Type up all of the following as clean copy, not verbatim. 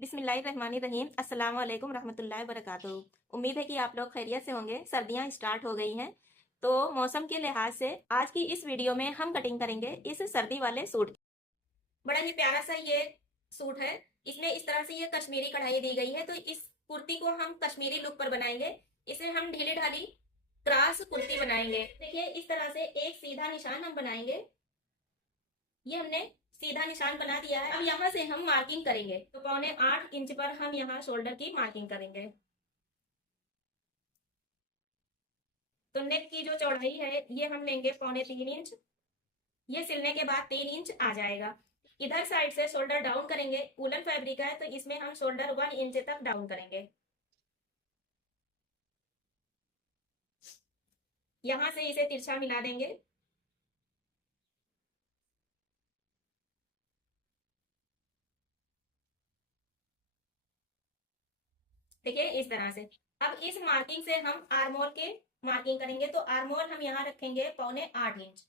बिस्मिल्लाहिर्रहमानिर्रहीम। अस्सलाम वालेकुम रहमतुल्लाहि व बरकातुहू। उम्मीद है कि आप लोग खैरियत से होंगे। सर्दियां स्टार्ट हो गई हैं, तो मौसम के लिहाज से आज की इस वीडियो में हम कटिंग करेंगे इस सर्दी वाले सूट की। बड़ा ही प्यारा सा ये सूट है। इसमें इस तरह से ये कश्मीरी कढ़ाई दी गई है, तो इस कुर्ती को हम कश्मीरी लुक पर बनाएंगे। इसे हम ढीली ढाली क्रास कुर्ती बनाएंगे। देखिए, इस तरह से एक सीधा निशान हम बनाएंगे। ये हमने सीधा निशान बना दिया है। अब यहाँ से हम मार्किंग करेंगे, तो 7.25 इंच पर हम यहाँ शोल्डर की मार्किंग करेंगे। तो नेक की जो चौड़ाई है ये हम लेंगे 3.25 इंच। ये सिलने के बाद 3 इंच आ जाएगा। इधर साइड से शोल्डर डाउन करेंगे। वूलन फैब्रिक है, तो इसमें हम शोल्डर 1 इंच तक डाउन करेंगे। यहाँ से इसे तिरछा मिला देंगे। देखिए, इस तरह से। अब इस मार्किंग से हम आर्मोल के मार्किंग करेंगे, तो आर्मोल हम यहाँ रखेंगे 7.25 इंच।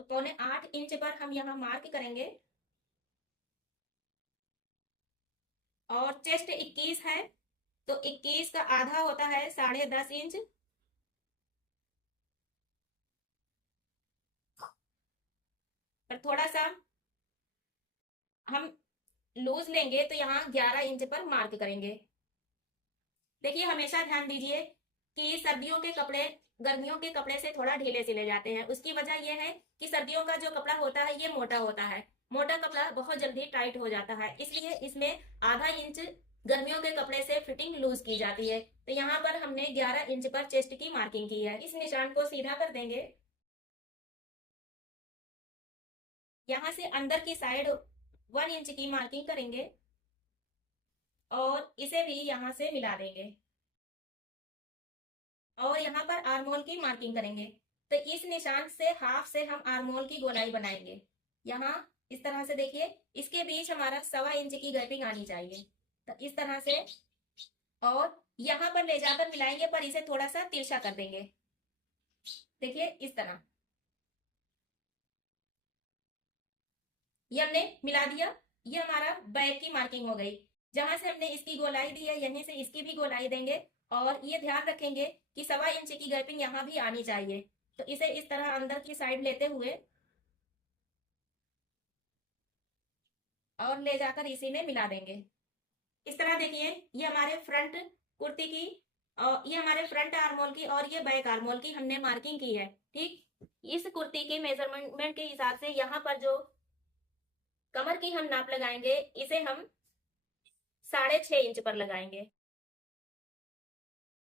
तो 7.25 इंच पर हम यहाँ मार्क करेंगे। और चेस्ट 21 है, तो 21 का आधा होता है 10.5 इंच। पर थोड़ा सा हम लूज लेंगे, तो यहाँ 11 इंच पर मार्क करेंगे। देखिए, हमेशा ध्यान दीजिए कि सर्दियों के कपड़े गर्मियों के कपड़े से थोड़ा ढीले सिले जाते हैं। उसकी वजह यह है कि सर्दियों का जो कपड़ा होता है ये मोटा होता है। मोटा कपड़ा बहुत जल्दी टाइट हो जाता है, इसलिए इसमें आधा इंच गर्मियों के कपड़े से फिटिंग लूज की जाती है। तो यहाँ पर हमने 11 इंच पर चेस्ट की मार्किंग की है। इस निशान को सीधा कर देंगे। यहाँ से अंदर की साइड 1 इंच की मार्किंग करेंगे और इसे भी यहाँ से मिला देंगे। और यहाँ पर आर्मोल की मार्किंग करेंगे। तो इस निशान से हाफ से हम आर्मोल की गोलाई बनाएंगे। यहाँ इस तरह से देखिए, इसके बीच हमारा 1.25 इंच की गैपिंग आनी चाहिए। तो इस तरह से, और यहाँ पर ले जाकर मिलाएंगे, पर इसे थोड़ा सा तिरछा कर देंगे। देखिए, इस तरह ये हमने मिला दिया। ये हमारा बैक की मार्किंग हो गई। जहां से हमने इसकी गोलाई दी है, यहीं से इसकी भी गोलाई देंगे। और ये ध्यान रखेंगे कि 1.25 इंच की गैपिंग यहाँ भी आनी चाहिए। तो इसे इस तरह अंदर की साइड लेते हुए और ले जाकर इसी में मिला देंगे। इस तरह देखिए, ये हमारे फ्रंट कुर्ती की और ये हमारे फ्रंट आर्मोल की और ये बैक आर्मोल की हमने मार्किंग की है। ठीक, इस कुर्ती के मेजरमेंट के हिसाब से यहाँ पर जो कमर की हम नाप लगाएंगे, इसे हम 6.5 इंच पर लगाएंगे।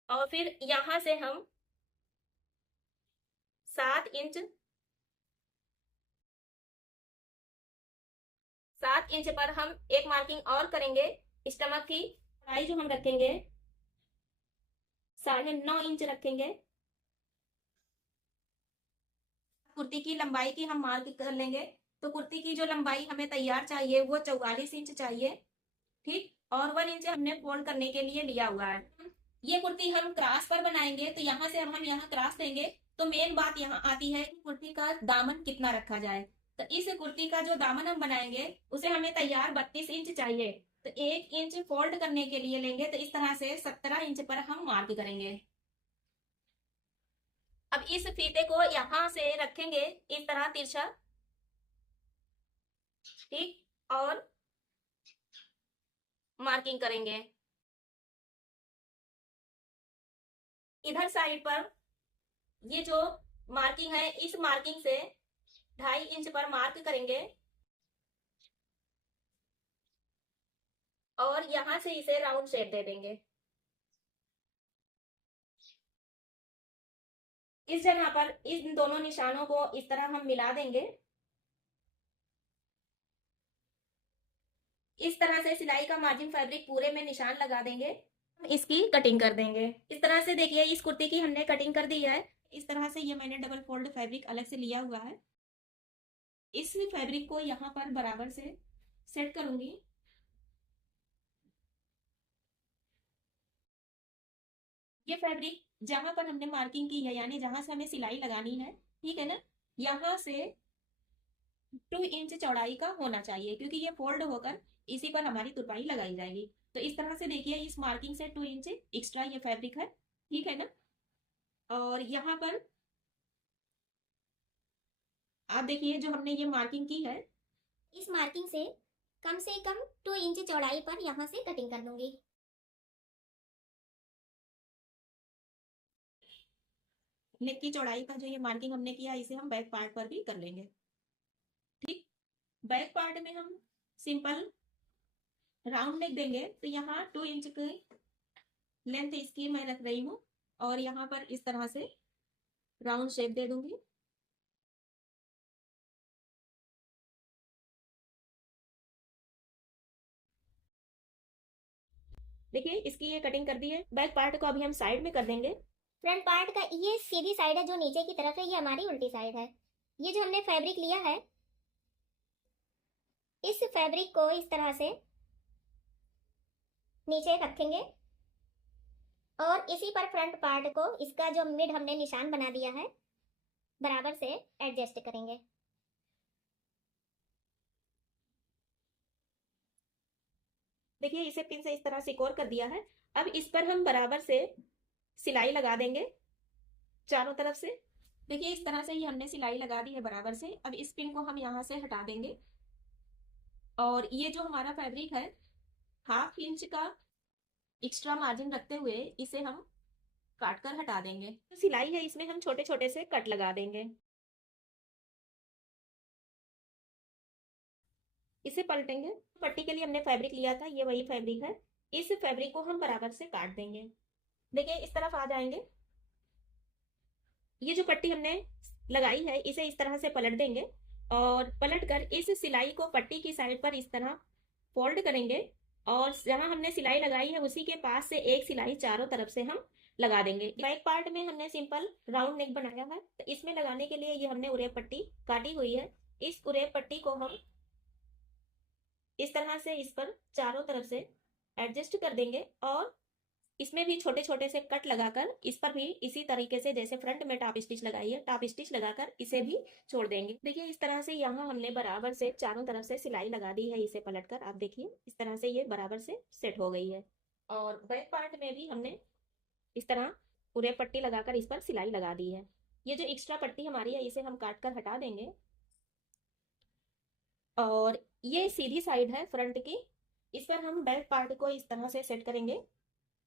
और फिर यहां से हम 7 इंच 7 इंच पर हम एक मार्किंग और करेंगे। स्टमक की चौड़ाई जो हम रखेंगे 9.5 इंच रखेंगे। कुर्ती की लंबाई की हम मार्क कर लेंगे। तो कुर्ती की जो लंबाई हमें तैयार चाहिए वो 44 इंच चाहिए। ठीक, और 1 इंच हमने फोल्ड करने के लिए लिया हुआ है। ये कुर्ती हम क्रास पर बनाएंगे, तो यहाँ से हम यहाँ क्रास देंगे। तो मेन बात यहाँ आती है कि कुर्ती का दामन कितना रखा जाए। तो इस कुर्ती का जो दामन हम बनाएंगे उसे हमें तैयार 32 इंच चाहिए। तो 1 इंच फोल्ड करने के लिए लेंगे, तो इस तरह से 17 इंच पर हम मार्क करेंगे। अब इस फीते को यहाँ से रखेंगे इस तरह तिरछा। ठीक, और मार्किंग करेंगे। इधर साइड पर ये जो मार्किंग है, इस मार्किंग से 2.5 इंच पर मार्क करेंगे और यहां से इसे राउंड शेप दे देंगे। इस जगह पर इन दोनों निशानों को इस तरह हम मिला देंगे। इस तरह से सिलाई का मार्जिन फैब्रिक पूरे में निशान लगा देंगे। इसकी कटिंग कर देंगे। इस तरह से देखिए, इस कुर्ती की हमने कटिंग कर दी है। इस तरह से ये मैंने डबल फोल्ड फैब्रिक अलग से लिया हुआ है। इस फैब्रिक को यहाँ पर बराबर से सेट करूंगी। ये फैब्रिक जहां पर हमने मार्किंग की है, यानी जहां से हमें सिलाई लगानी है, ठीक है ना, यहाँ से 2 इंच चौड़ाई का होना चाहिए, क्योंकि ये फोल्ड होकर इसी पर हमारी तुरपाई लगाई जाएगी। तो इस तरह से देखिए इस मार्किंग से 2 इंच एक्स्ट्रा ये फैब्रिक है, ठीक है ना। और यहाँ पर आप देखिए जो हमने ये मार्किंग की है, इस मार्किंग से कम 2 इंच चौड़ाई पर यहाँ से कटिंग कर लूंगी। नेक की चौड़ाई का जो ये मार्किंग हमने किया इसे हम बैक पार्ट पर भी कर लेंगे, ठीक। बैक पार्ट में हम सिंपल राउंड नेक देंगे, तो यहाँ 2 इंच की लेंथ इसकी मैं रख रही हूँ और यहाँ पर इस तरह से राउंड शेप दे दूंगी। देखिए इसकी ये कटिंग कर दी है। बैक पार्ट को अभी हम साइड में कर देंगे। फ्रंट पार्ट का ये सीधी साइड है जो नीचे की तरफ है, ये हमारी उल्टी साइड है। ये जो हमने फैब्रिक लिया है, इस फैब्रिक को इस तरह से नीचे रखेंगे और इसी पर फ्रंट पार्ट को, इसका जो मिड हमने निशान बना दिया है, बराबर से एडजस्ट करेंगे। देखिए इसे पिन से इस तरह सिक्योर कर दिया है। अब इस पर हम बराबर से सिलाई लगा देंगे चारों तरफ से। देखिए इस तरह से ही हमने सिलाई लगा दी है बराबर से। अब इस पिन को हम यहाँ से हटा देंगे और ये जो हमारा फैब्रिक है 1/2 इंच का एक्स्ट्रा मार्जिन रखते हुए इसे हम काट कर हटा देंगे। तो सिलाई है इसमें हम छोटे छोटे से कट लगा देंगे। इसे पलटेंगे। पट्टी के लिए हमने फैब्रिक लिया था, ये वही फैब्रिक है। इस फैब्रिक को हम बराबर से काट देंगे। देखिए इस तरफ आ जाएंगे। ये जो पट्टी हमने लगाई है इसे इस तरह से पलट देंगे और पलट कर इस सिलाई को पट्टी की साइड पर इस तरह फोल्ड करेंगे और जहां हमने सिलाई लगाई है उसी के पास से एक सिलाई चारों तरफ से हम लगा देंगे। बैक पार्ट में हमने सिंपल राउंड नेक बनाया है, तो इसमें लगाने के लिए ये हमने उरेब पट्टी काटी हुई है। इस उरेब पट्टी को हम इस तरह से इस पर चारों तरफ से एडजस्ट कर देंगे और इसमें भी छोटे छोटे से कट लगाकर इस पर भी इसी तरीके से जैसे फ्रंट में टॉप स्टिच लगाई है, टॉप स्टिच लगाकर इसे भी छोड़ देंगे। देखिए इस तरह से यहाँ हमने बराबर से चारों तरफ से सिलाई लगा दी है। इसे पलटकर आप देखिए इस तरह से ये बराबर से सेट हो गई है। और बैक पार्ट में भी हमने इस तरह पूरे पट्टी लगाकर इस पर सिलाई लगा दी है। ये जो एक्स्ट्रा पट्टी हमारी है इसे हम काट कर हटा देंगे और ये सीधी साइड है फ्रंट की, इस पर हम बैक पार्ट को इस तरह से सेट करेंगे।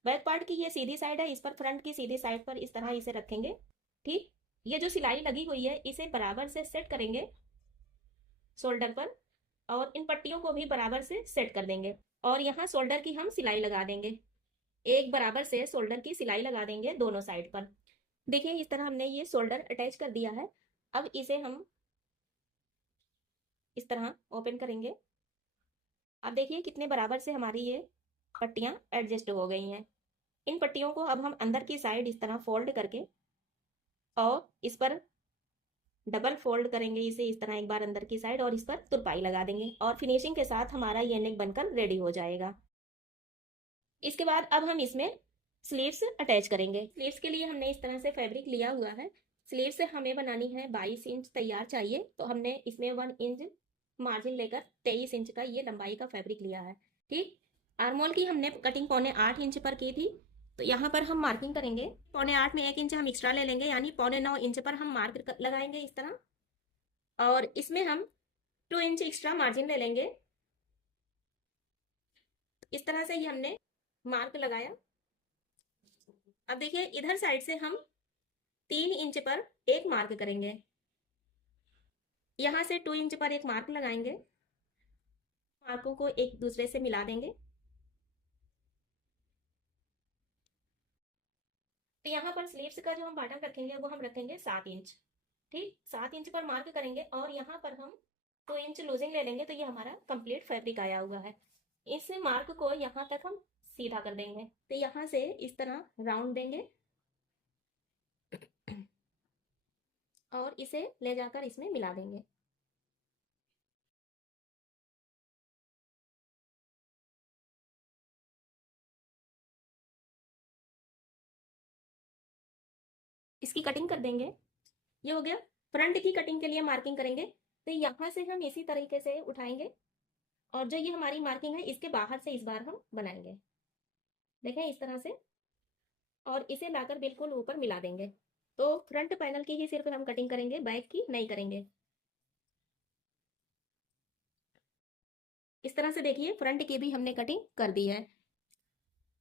बैक पार्ट की ये सीधी साइड है, इस पर फ्रंट की सीधी साइड पर इस तरह इसे रखेंगे, ठीक। ये जो सिलाई लगी हुई है इसे बराबर से सेट करेंगे शोल्डर पर और इन पट्टियों को भी बराबर से सेट कर देंगे और यहाँ शोल्डर की हम सिलाई लगा देंगे। एक बराबर से शोल्डर की सिलाई लगा देंगे दोनों साइड पर। देखिए इस तरह हमने ये शोल्डर अटैच कर दिया है। अब इसे हम इस तरह ओपन करेंगे। अब देखिए कितने बराबर से हमारी ये पट्टियां एडजस्ट हो गई हैं। इन पट्टियों को अब हम अंदर की साइड इस तरह फोल्ड करके और इस पर डबल फोल्ड करेंगे इसे इस तरह एक बार अंदर की साइड और इस पर तुरपाई लगा देंगे और फिनिशिंग के साथ हमारा ये नेक बनकर रेडी हो जाएगा। इसके बाद अब हम इसमें स्लीव्स अटैच करेंगे। स्लीव्स के लिए हमने इस तरह से फैब्रिक लिया हुआ है। स्लीव्स हमें बनानी है 22 इंच तैयार चाहिए, तो हमने इसमें 1 इंच मार्जिन लेकर 23 इंच का ये लंबाई का फैब्रिक लिया है, ठीक। आर्मोल की हमने कटिंग 7.25 इंच पर की थी, तो यहाँ पर हम मार्किंग करेंगे। 7.25 में 1 इंच हम एक्स्ट्रा ले लेंगे, यानी 9.25 इंच पर हम मार्क लगाएंगे इस तरह और इसमें हम 2 इंच एक्स्ट्रा मार्जिन ले लेंगे। इस तरह से ये हमने मार्क लगाया। अब देखिए इधर साइड से हम 3 इंच पर एक मार्क करेंगे, यहाँ से 2 इंच पर एक मार्क लगाएंगे, मार्कों को एक दूसरे से मिला देंगे। तो यहाँ पर स्लीव्स का जो हम बॉटम रखेंगे वो हम रखेंगे 7 इंच, ठीक। 7 इंच पर मार्क करेंगे और यहाँ पर हम 2 इंच लूजिंग ले लेंगे, तो ये हमारा कंप्लीट फैब्रिक आया हुआ है। इस मार्क को यहाँ तक हम सीधा कर देंगे, तो यहाँ से इस तरह राउंड देंगे और इसे ले जाकर इसमें मिला देंगे। इसकी कटिंग कर देंगे। ये हो गया। फ्रंट की कटिंग के लिए मार्किंग करेंगे, तो यहाँ से हम इसी तरीके से उठाएंगे और जो ये हमारी मार्किंग है इसके बाहर से इस बार हम बनाएंगे, देखें इस तरह से, और इसे लाकर बिल्कुल ऊपर मिला देंगे। तो फ्रंट पैनल की ही सिर्फ हम कटिंग करेंगे, बैक की नहीं करेंगे। इस तरह से देखिए फ्रंट की भी हमने कटिंग कर दी है।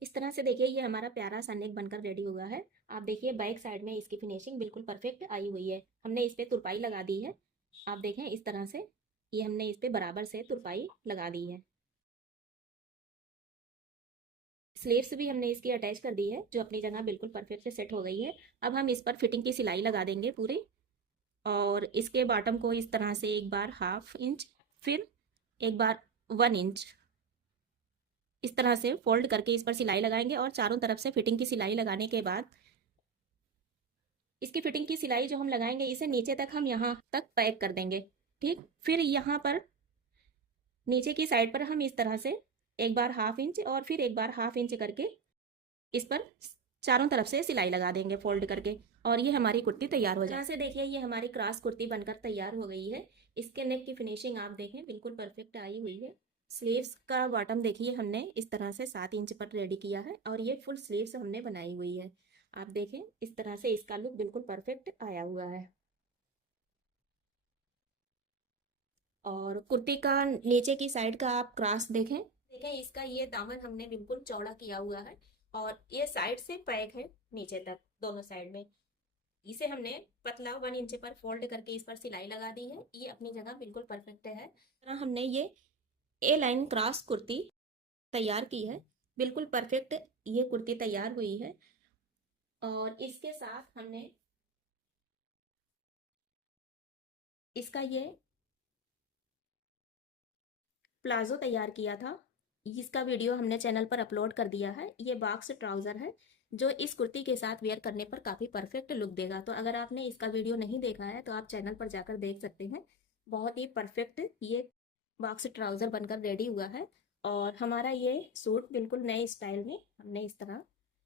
इस तरह से देखिए ये हमारा प्यारा सा नेक बनकर रेडी हुआ है। आप देखिए बैक साइड में इसकी फिनिशिंग बिल्कुल परफेक्ट आई हुई है। हमने इस पे तुरपाई लगा दी है, आप देखें इस तरह से, ये हमने इस पे बराबर से तुरपाई लगा दी है। स्लीव्स भी हमने इसकी अटैच कर दी है, जो अपनी जगह बिल्कुल परफेक्ट से सेट हो गई है। अब हम इस पर फिटिंग की सिलाई लगा देंगे पूरी, और इसके बॉटम को इस तरह से एक बार 1/2 इंच, फिर एक बार 1 इंच इस तरह से फोल्ड करके इस पर सिलाई लगाएंगे, और चारों तरफ से फिटिंग की सिलाई लगाने के बाद इसकी फिटिंग की सिलाई जो हम लगाएंगे इसे नीचे तक हम यहाँ तक पैक कर देंगे। ठीक, फिर यहाँ पर नीचे की साइड पर हम इस तरह से एक बार 1/2 इंच और फिर एक बार 1/2 इंच करके इस पर चारों तरफ से सिलाई लगा देंगे फोल्ड करके, और ये हमारी कुर्ती तैयार हो जाए। से देखिए ये हमारी क्रॉस कुर्ती बनकर तैयार हो गई है। इसके नेक की फिनिशिंग आप देखें बिल्कुल परफेक्ट आई हुई है। स्लीव्स का बॉटम देखिए हमने इस तरह से 7 इंच पर रेडी किया है, और ये फुल स्लीव्स हमने बनाई हुई है। आप देखें इस तरह से इसका लुक बिल्कुल परफेक्ट आया हुआ है। और कुर्ती का नीचे की साइड का आप क्रॉस देखें इसका ये दामन हमने बिल्कुल चौड़ा किया हुआ है, और ये साइड से पैक है नीचे तक दोनों साइड में। इसे हमने पतला 1 इंच पर फोल्ड करके इस पर सिलाई लगा दी है, ये अपनी जगह बिल्कुल परफेक्ट है। हमने ये ए लाइन क्रॉस कुर्ती तैयार की है, बिल्कुल परफेक्ट ये कुर्ती तैयार हुई है। और इसके साथ हमने इसका ये प्लाजो तैयार किया था, इसका वीडियो हमने चैनल पर अपलोड कर दिया है। ये बॉक्स ट्राउजर है जो इस कुर्ती के साथ वेयर करने पर काफ़ी परफेक्ट लुक देगा। तो अगर आपने इसका वीडियो नहीं देखा है तो आप चैनल पर जाकर देख सकते हैं। बहुत ही परफेक्ट ये बॉक्स ट्राउजर बनकर रेडी हुआ है, और हमारा ये सूट बिल्कुल नए स्टाइल में हमने इस तरह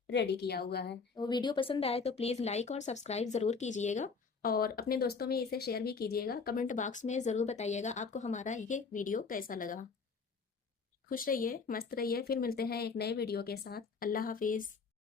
रेडी किया हुआ है। तो वीडियो पसंद आए तो प्लीज़ लाइक और सब्सक्राइब ज़रूर कीजिएगा, और अपने दोस्तों में इसे शेयर भी कीजिएगा। कमेंट बॉक्स में ज़रूर बताइएगा आपको हमारा ये वीडियो कैसा लगा। खुश रहिए, मस्त रहिए, फिर मिलते हैं एक नए वीडियो के साथ। अल्लाह हाफिज़।